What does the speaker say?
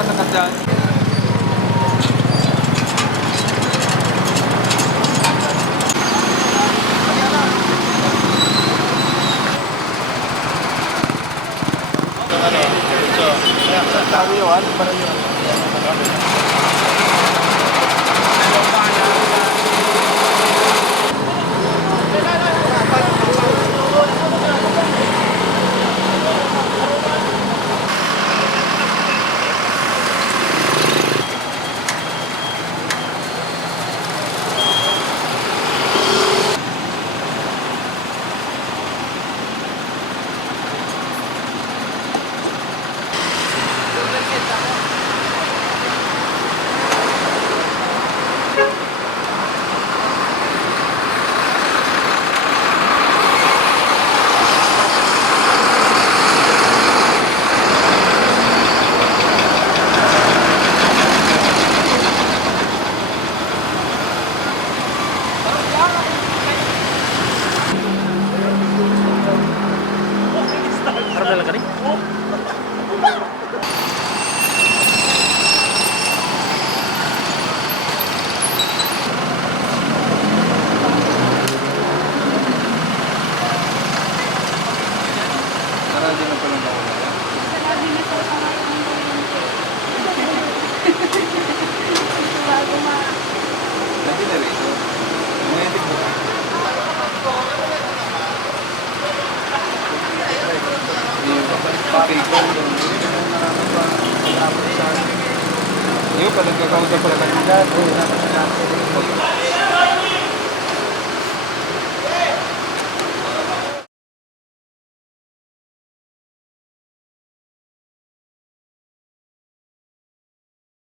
nakasakat dyan. Tawi yun, parang yun. Harap na lang ka rin. Sarado na palang ako na yan. Sabi na po sa ngayon ng kuryente. Bago Lagi na rito. Magnetic ba? Pati ko. Yung pala nagkakausap pala kanila.